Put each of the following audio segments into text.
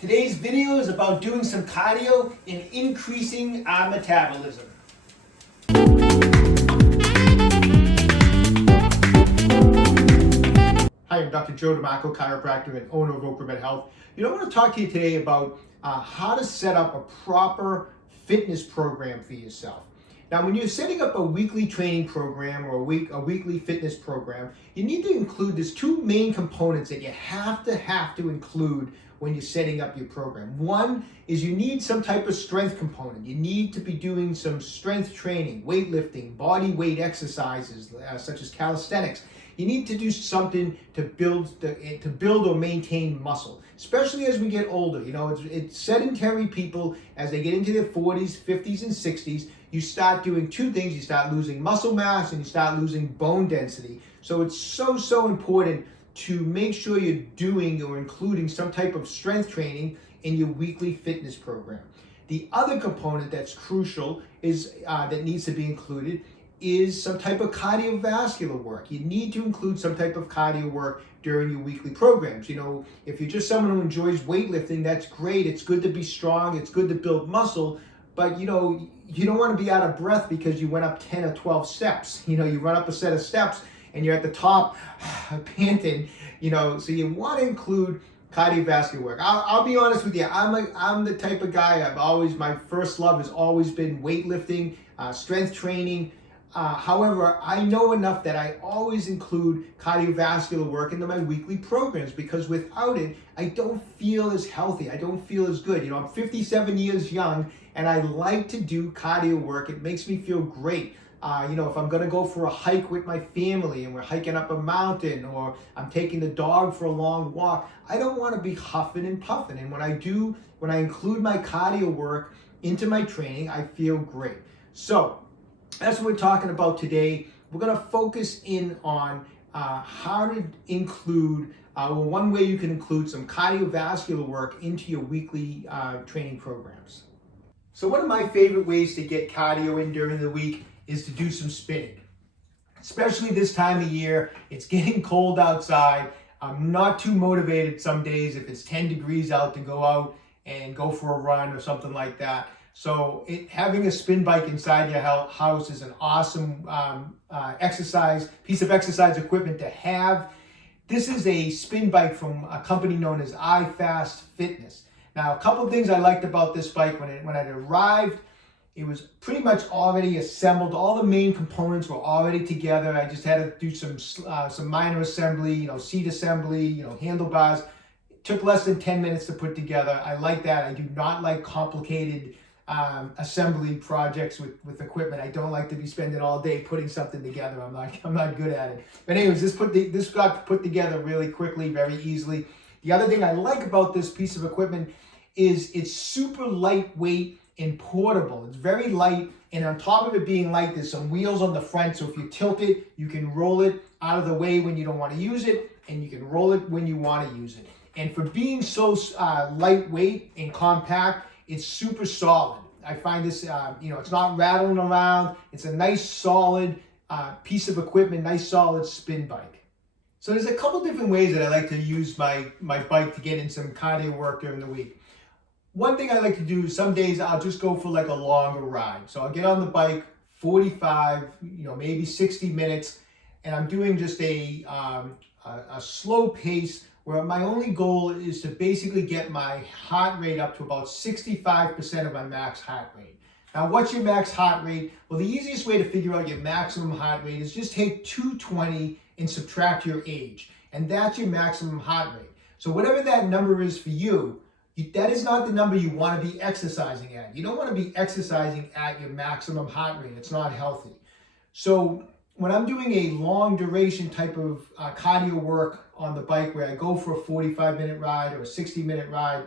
Today's video is about doing some cardio and increasing our metabolism. Hi, I'm Dr. Joe DeMarco, chiropractor and owner of OcraMed Health. I want to talk to you today about how to set up a proper fitness program for yourself. Now, when you're setting up a weekly training program or a weekly fitness program, you need to include these two main components that you have to include when you're setting up your program. One is you need some type of strength component. You need to be doing some strength training, weightlifting, body weight exercises such as calisthenics. You need to do something to build or maintain muscle, especially as we get older. It's sedentary people, as they get into their 40s, 50s, and 60s, you start doing two things. You start losing muscle mass and you start losing bone density. So it's so important to make sure you're doing or including some type of strength training in your weekly fitness program. The other component that's crucial is that needs to be included is some type of cardiovascular work. You need to include some type of cardio work during your weekly programs. If you're just someone who enjoys weightlifting, that's great. It's good to be strong. It's good to build muscle. But you don't want to be out of breath because you went up 10 or 12 steps. You run up a set of steps and you're at the top panting, so you want to include cardiovascular work. I'll be honest with you, I'm the type of guy, my first love has always been weightlifting, strength training. However, I know enough that I always include cardiovascular work into my weekly programs, because without it, I don't feel as healthy. I don't feel as good. I'm 57 years young and I like to do cardio work. It makes me feel great. If I'm going to go for a hike with my family and we're hiking up a mountain, or I'm taking the dog for a long walk, I don't want to be huffing and puffing. And when I include my cardio work into my training, I feel great. So that's what we're talking about today. We're going to focus in on how to include, one way you can include some cardiovascular work into your weekly training programs. So one of my favorite ways to get cardio in during the week is to do some spinning. Especially this time of year, it's getting cold outside. I'm not too motivated some days if it's 10 degrees out to go out and go for a run or something like that. So having a spin bike inside your house is an awesome piece of exercise equipment to have. This is a spin bike from a company known as iFastFitness. Now, a couple of things I liked about this bike. When it arrived, it was pretty much already assembled. All the main components were already together. I just had to do some minor assembly, seat assembly, handlebars. It took less than 10 minutes to put together. I like that. I do not like complicated assembly projects with equipment. I don't like to be spending all day putting something together. I'm not good at it. But anyways, this got put together really quickly, very easily. The other thing I like about this piece of equipment is it's super lightweight and portable. It's very light, and on top of it being light, there's some wheels on the front, so if you tilt it, you can roll it out of the way when you don't want to use it, and you can roll it when you want to use it. And for being so lightweight and compact, it's super solid. I find this, it's not rattling around. It's a nice solid piece of equipment, nice solid spin bike. So there's a couple different ways that I like to use my bike to get in some cardio work during the week. One thing I like to do is some days I'll just go for like a longer ride. So I'll get on the bike 45, maybe 60 minutes, and I'm doing just a slow pace where my only goal is to basically get my heart rate up to about 65% of my max heart rate. Now, what's your max heart rate? Well, the easiest way to figure out your maximum heart rate is just take 220 and subtract your age, and that's your maximum heart rate. So whatever that number is for you, that is not the number you want to be exercising at. You don't want to be exercising at your maximum heart rate. It's not healthy. So when I'm doing a long duration type of cardio work on the bike, where I go for a 45-minute ride or a 60-minute ride,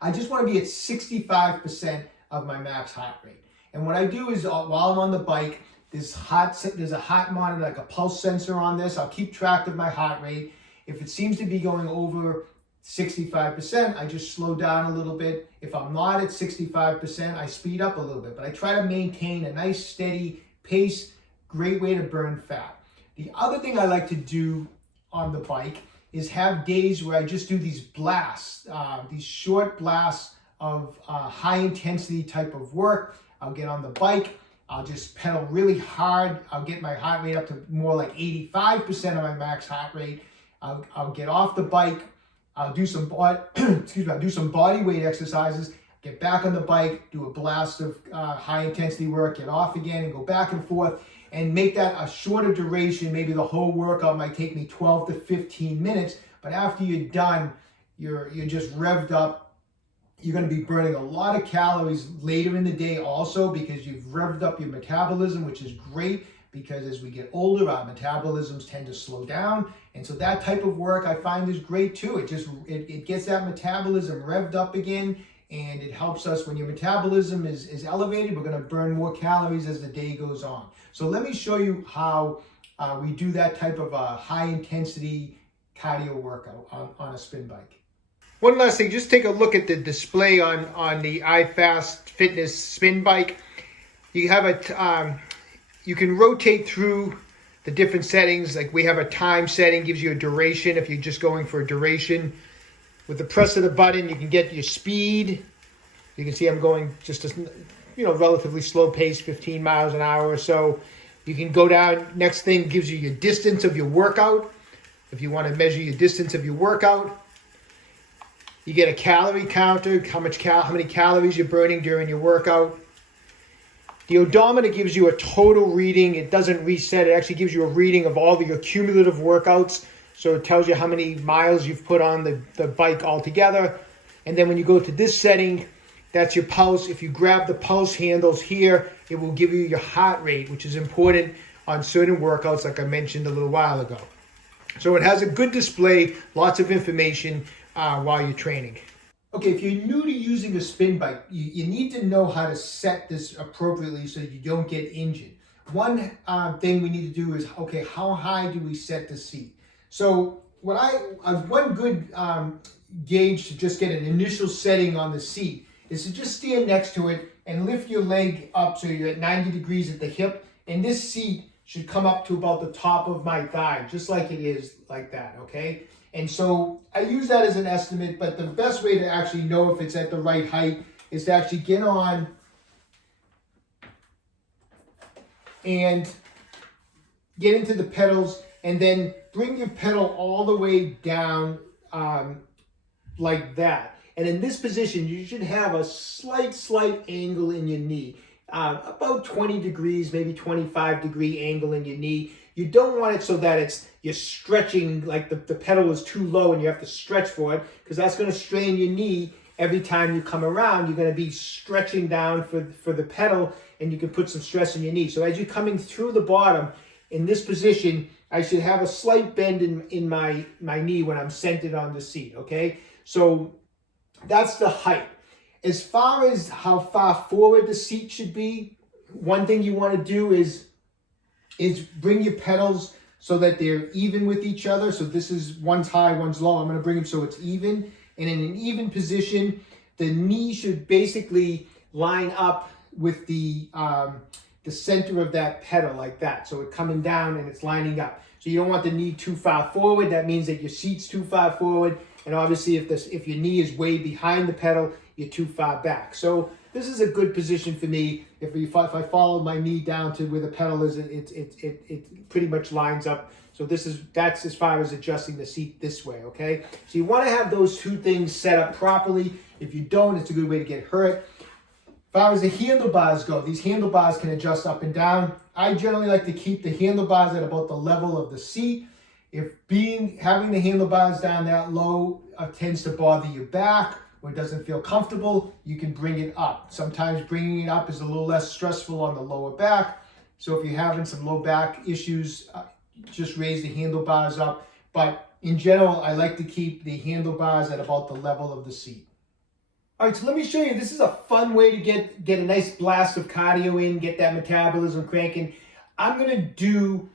I just want to be at 65% of my max heart rate. And what I do is, while I'm on the bike, there's a heart monitor, like a pulse sensor on this. I'll keep track of my heart rate. If it seems to be going over 65%, I just slow down a little bit. If I'm not at 65%, I speed up a little bit. But I try to maintain a nice steady pace. Great way to burn fat. The other thing I like to do on the bike is have days where I just do these blasts, these short blasts of high intensity type of work. I'll get on the bike, I'll just pedal really hard. I'll get my heart rate up to more like 85% of my max heart rate. I'll get off the bike. I'll do some I'll do some body weight exercises. Get back on the bike, do a blast of high intensity work, get off again, and go back and forth, and make that a shorter duration. Maybe the whole workout might take me 12 to 15 minutes, but after you're done, you're just revved up. You're going to be burning a lot of calories later in the day also, because you've revved up your metabolism, which is great, because as we get older, our metabolisms tend to slow down. And so that type of work I find is great too. It gets that metabolism revved up again, and it helps us when your metabolism is elevated. We're going to burn more calories as the day goes on. So let me show you how we do that type of high intensity cardio workout on a spin bike. One last thing, just take a look at the display on the iFastFitness spin bike. You have you can rotate through the different settings. Like we have a time setting, gives you a duration if you're just going for a duration. With the press of the button, you can get your speed. You can see I'm going just a relatively slow pace, 15 miles an hour or so. You can go down. Next thing gives you your distance of your workout. If you want to measure your distance of your workout. You get a calorie counter, how many calories you're burning during your workout. The odometer gives you a total reading. It doesn't reset. It actually gives you a reading of all your cumulative workouts. So it tells you how many miles you've put on the bike altogether. And then when you go to this setting, that's your pulse. If you grab the pulse handles here, it will give you your heart rate, which is important on certain workouts, like I mentioned a little while ago. So it has a good display, lots of information while you're training. Okay, if you're new to using a spin bike, you need to know how to set this appropriately so you don't get injured. One thing we need to do is, okay, how high do we set the seat? So one good gauge to just get an initial setting on the seat is to just stand next to it and lift your leg up so you're at 90 degrees at the hip. And this seat should come up to about the top of my thigh, just like it is like that, okay? And so I use that as an estimate, but the best way to actually know if it's at the right height is to actually get on and get into the pedals, and then bring your pedal all the way down like that. And in this position, you should have a slight angle in your knee, about 20 degrees, maybe 25 degree angle in your knee. You don't want it so that you're stretching, like the pedal is too low and you have to stretch for it, because that's going to strain your knee. Every time you come around, you're going to be stretching down for the pedal, and you can put some stress in your knee. So as you're coming through the bottom, in this position, I should have a slight bend in my knee when I'm centered on the seat, okay? So that's the height. As far as how far forward the seat should be, one thing you want to do is bring your pedals so that they're even with each other. So this is one's high, one's low. I'm going to bring them so it's even. And in an even position, the knee should basically line up with the center of that pedal like that. So it's coming down and it's lining up. So you don't want the knee too far forward. That means that your seat's too far forward. And obviously if your knee is way behind the pedal, you're too far back. So this is a good position for me. If I follow my knee down to where the pedal is, it pretty much lines up. So that's as far as adjusting the seat this way, okay? So you want to have those two things set up properly. If you don't, it's a good way to get hurt. As far as the handlebars go, these handlebars can adjust up and down. I generally like to keep the handlebars at about the level of the seat. If having the handlebars down that low tends to bother your back, or it doesn't feel comfortable, you can bring it up. Sometimes bringing it up is a little less stressful on the lower back. So if you're having some low back issues, just raise the handlebars up. But in general, I like to keep the handlebars at about the level of the seat. All right, so let me show you. This is a fun way to get a nice blast of cardio in, get that metabolism cranking. I'm gonna do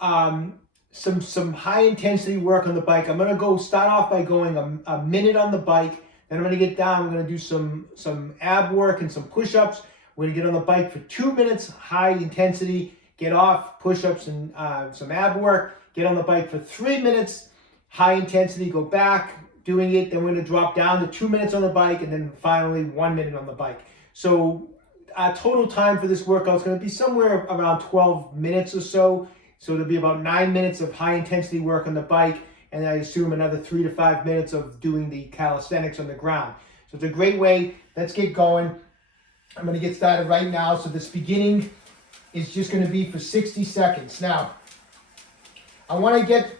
some high intensity work on the bike. I'm gonna start off by going a minute on the bike. Then I'm gonna get down, I'm gonna do some ab work and some push-ups. We're gonna get on the bike for 2 minutes, high intensity, get off, push-ups and some ab work. Get on the bike for 3 minutes, high intensity, go back, doing it. Then we're going to drop down to 2 minutes on the bike, and then finally 1 minute on the bike. So our total time for this workout is going to be somewhere around 12 minutes or so. So it'll be about 9 minutes of high intensity work on the bike, and I assume another 3 to 5 minutes of doing the calisthenics on the ground. So it's a great way. Let's get going. I'm going to get started right now. So this beginning is just going to be for 60 seconds. Now, I want to get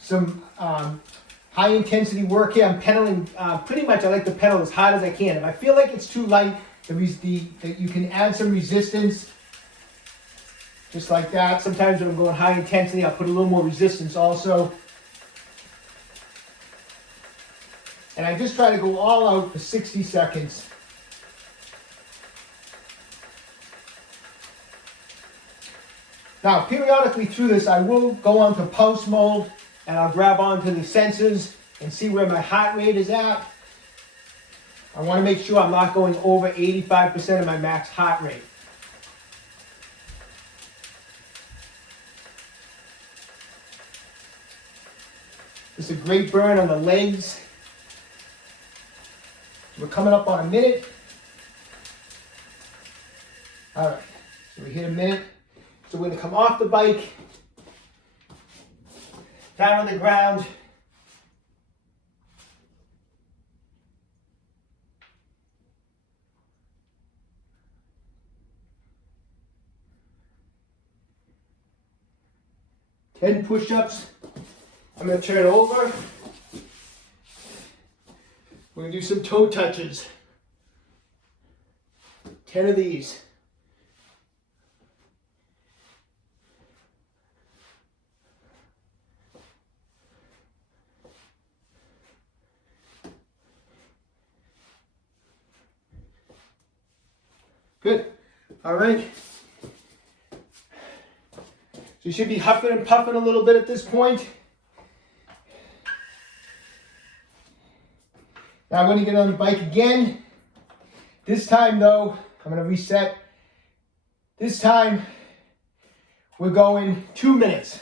some high intensity work here. I'm pedaling pretty much. I like to pedal as hard as I can. If I feel like it's too light, that you can add some resistance, just like that. Sometimes when I'm going high intensity, I'll put a little more resistance also. And I just try to go all out for 60 seconds. Now, periodically through this, I will go on to pulse mode, and I'll grab onto the sensors and see where my heart rate is at. I want to make sure I'm not going over 85% of my max heart rate. This is a great burn on the legs. We're coming up on a minute. All right, so we hit a minute. So we're going to come off the bike, down on the ground. Ten push-ups. I'm going to turn over. We're going to do some toe touches. 10 of these. Good. All right. So you should be huffing and puffing a little bit at this point. Now I'm going to get on the bike again. This time though, I'm going to reset. This time we're going 2 minutes.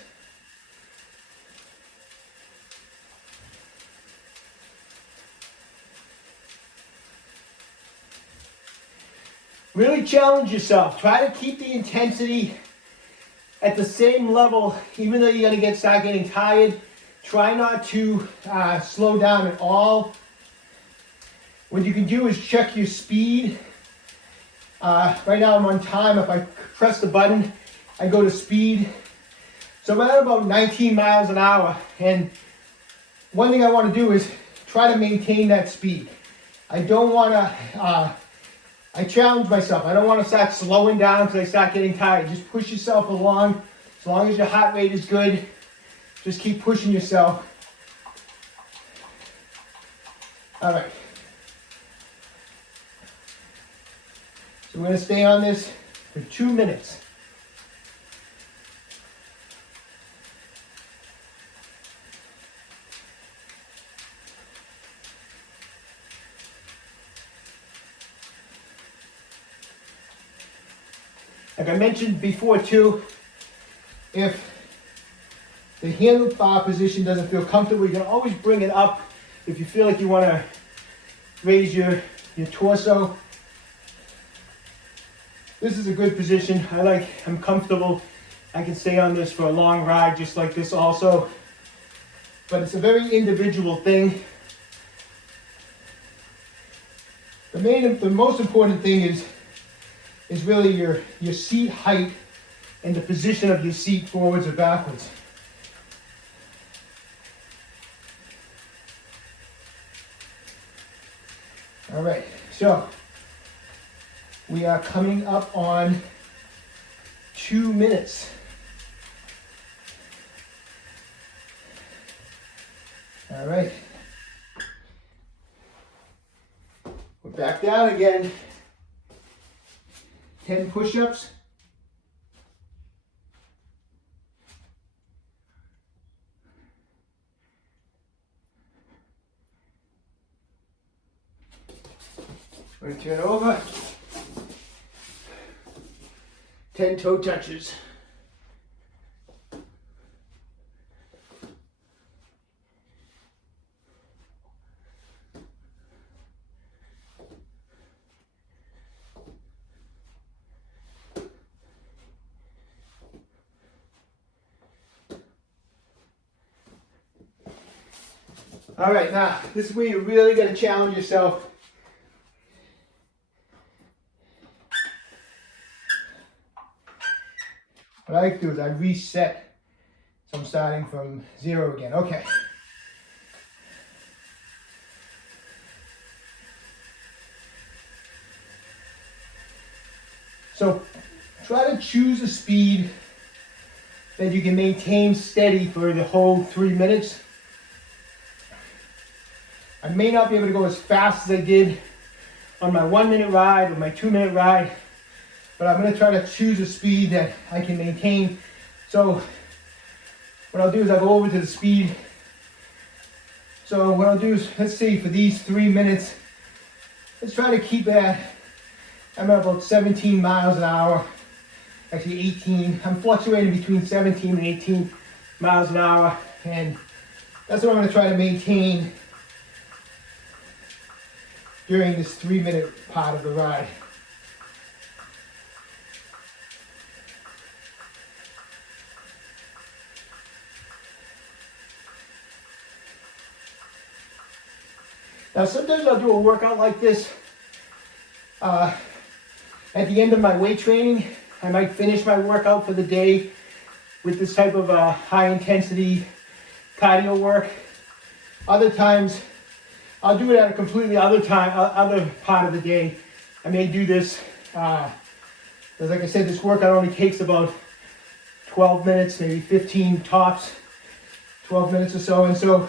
Really challenge yourself. Try to keep the intensity at the same level, even though you're going to start getting tired. Try not to slow down at all. What you can do is check your speed. Right now I'm on time. If I press the button, I go to speed. So I'm at about 19 miles an hour. And one thing I want to do is try to maintain that speed. I don't want to, I challenge myself. I don't want to start slowing down because I start getting tired. Just push yourself along. As long as your heart rate is good, just keep pushing yourself. All right. So we're going to stay on this for 2 minutes. Like I mentioned before too, if the handlebar position doesn't feel comfortable, you can always bring it up if you feel like you want to raise your torso. This is a good position. I'm comfortable. I can stay on this for a long ride just like this also. But it's a very individual thing. The most important thing is really your seat height and the position of your seat forwards or backwards. All right, so we are coming up on 2 minutes. All right. We're back down again. 10 push-ups. We're going to turn over. 10 toe touches. All right, now this is where you really got to challenge yourself. What I like to do is I reset, so I'm starting from 0 again. Okay. So try to choose a speed that you can maintain steady for the whole 3 minutes. I may not be able to go as fast as I did on my 1 minute ride or my 2 minute ride, but I'm going to try to choose a speed that I can maintain. So what I'll do is I'll go over to the speed. So what I'll do is, let's see, for these 3 minutes, let's try to keep that. I'm at about 17 miles an hour, actually 18. I'm fluctuating between 17 and 18 miles an hour, and that's what I'm going to try to maintain during this 3 minute part of the ride. Now sometimes I'll do a workout like this. At the end of my weight training, I might finish my workout for the day with this type of high intensity cardio work. Other times, I'll do it at a completely other part of the day. I may do this, because like I said, this workout only takes about 12 minutes, maybe 15 tops, 12 minutes or so. And so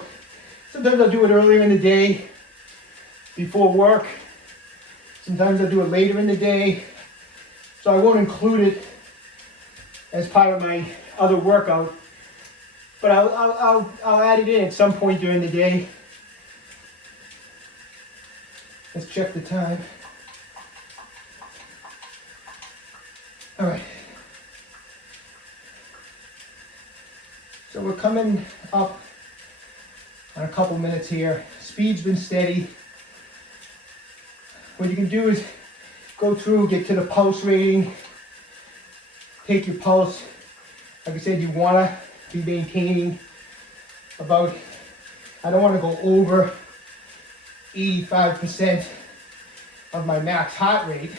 sometimes I'll do it earlier in the day before work. Sometimes I'll do it later in the day. So I won't include it as part of my other workout, but I'll add it in at some point during the day. Let's check the time. All right. So we're coming up on a couple minutes here. Speed's been steady. What you can do is go through, get to the pulse rating, take your pulse. Like I said, you want to be maintaining about, I don't want to go over 85% of my max heart rate.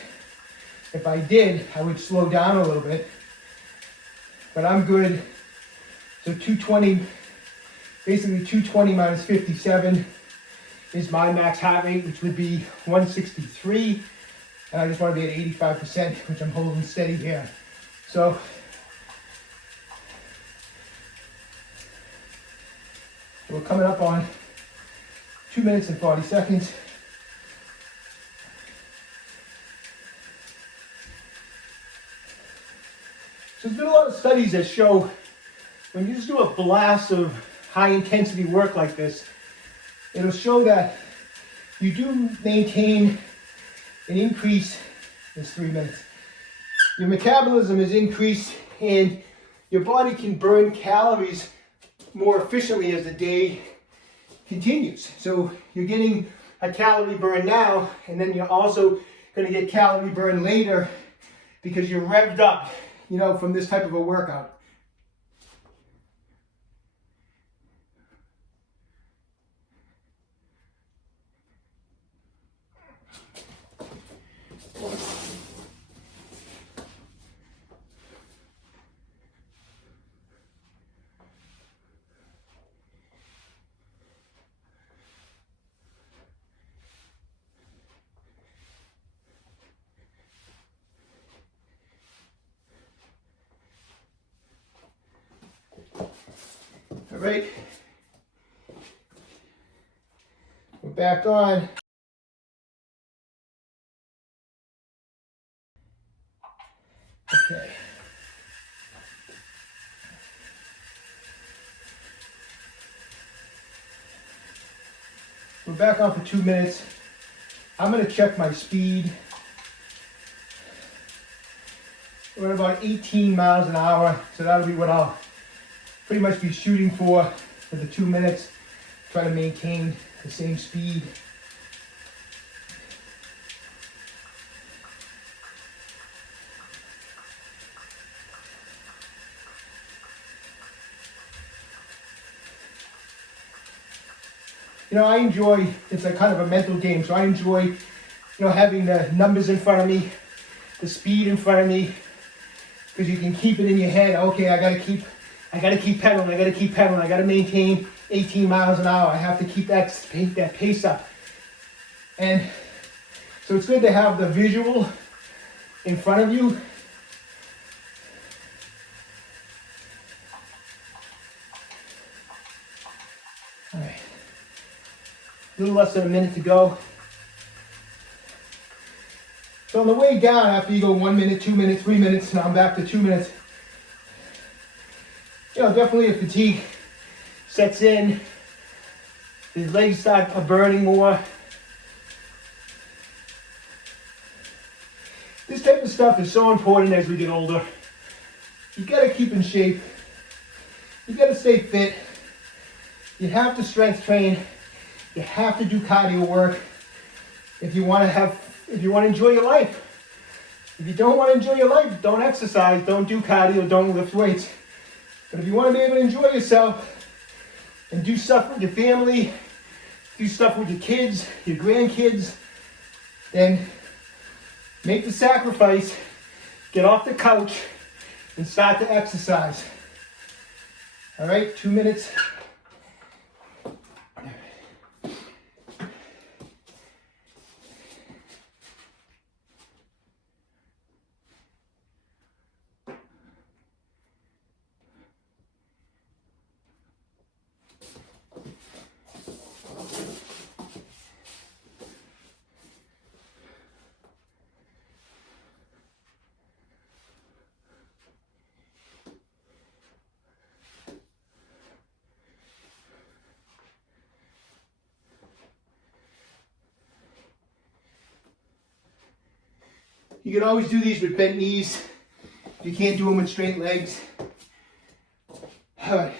If I did, I would slow down a little bit, but I'm good. So 220, basically 220 minus 57 is my max heart rate, which would be 163. And I just want to be at 85%, which I'm holding steady here. So we're coming up on 2 minutes and 40 seconds. So there's been a lot of studies that show when you just do a blast of high intensity work like this, it'll show that you do maintain an increase. It's 3 minutes. Your metabolism is increased and your body can burn calories more efficiently as the day continues. So you're getting a calorie burn now, and then you're also going to get calorie burn later because you're revved up, from this type of a workout. All right, we're back on. Okay. We're back on for 2 minutes. I'm going to check my speed. We're at about 18 miles an hour, so that'll be what I'll pretty much be shooting for the 2 minutes. Try to maintain the same speed. I enjoy, it's a kind of a mental game, so I enjoy, having the numbers in front of me, the speed in front of me, because you can keep it in your head. Okay, I gotta keep pedaling, I gotta maintain 18 miles an hour. I have to keep that pace up. And so it's good to have the visual in front of you. All right, a little less than a minute to go. So on the way down, after you go 1 minute, 2 minutes, 3 minutes, now I'm back to 2 minutes. Definitely a fatigue sets in. The legs start burning more. This type of stuff is so important as we get older. You gotta keep in shape. You gotta stay fit. You have to strength train. You have to do cardio work if you want to enjoy your life. If you don't want to enjoy your life, don't exercise, don't do cardio, don't lift weights. But if you want to be able to enjoy yourself and do stuff with your family, do stuff with your kids, your grandkids, then make the sacrifice, get off the couch, and start to exercise. All right, 2 minutes. You can always do these with bent knees. You can't do them with straight legs. All right.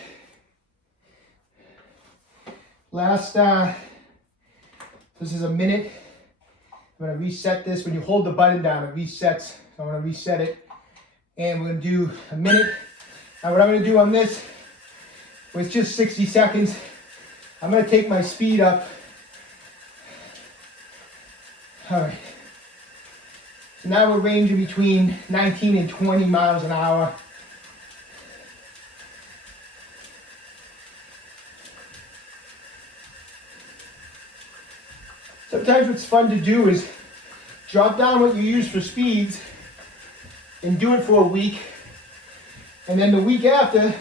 Last, this is a minute. I'm gonna reset this. When you hold the button down, it resets. So I'm gonna reset it. And we're gonna do a minute. Now what I'm gonna do on this, with just 60 seconds, I'm gonna take my speed up. All right. So now we're ranging between 19 and 20 miles an hour. Sometimes what's fun to do is drop down what you use for speeds and do it for a week. And then the week after,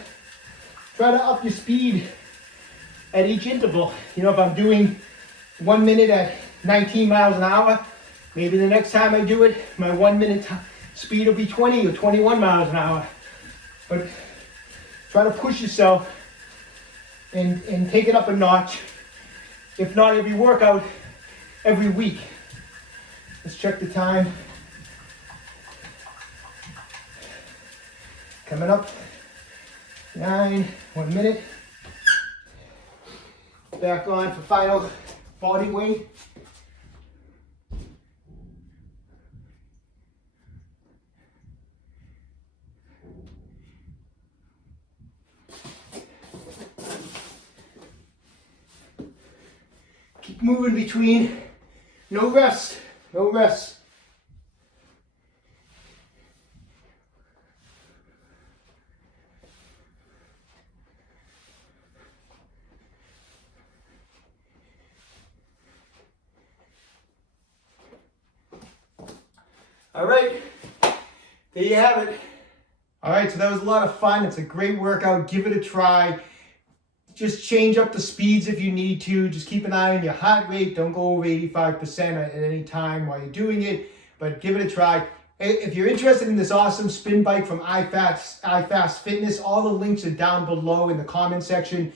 try to up your speed at each interval. If I'm doing 1 minute at 19 miles an hour, maybe the next time I do it, my 1 minute speed will be 20 or 21 miles an hour. But try to push yourself and take it up a notch. If not every workout, every week. Let's check the time. Coming up, 9, 1 minute. Back on for final body weight. Keep moving between, no rest, no rest. All right, there you have it. All right, so that was a lot of fun. It's a great workout. Give it a try. Just change up the speeds if you need to. Just keep an eye on your heart rate. Don't go over 85% at any time while you're doing it, but give it a try. If you're interested in this awesome spin bike from iFastFitness, all the links are down below in the comment section.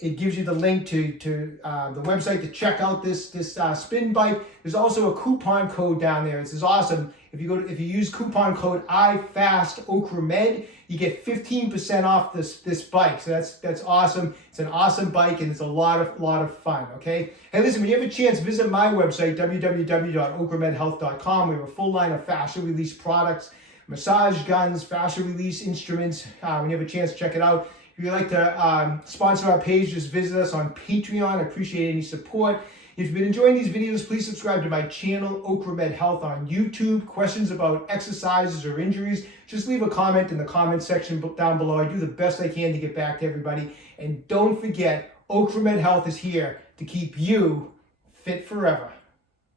It gives you the link to the website to check out this spin bike. There's also a coupon code down there. This is awesome. If you use coupon code iFastOcraMed, you get 15% off this bike. So that's awesome. It's an awesome bike and it's a lot of fun. Okay. Hey, listen, when you have a chance, visit my website www.OcraMedHealth.com. We have a full line of fascia release products, massage guns, fascia release instruments. When you have a chance, check it out. If you'd like to sponsor our page, just visit us on Patreon. I appreciate any support. If you've been enjoying these videos, please subscribe to my channel, OcraMed Health, on YouTube. Questions about exercises or injuries, just leave a comment in the comment section down below. I do the best I can to get back to everybody. And don't forget, OcraMed Health is here to keep you fit forever.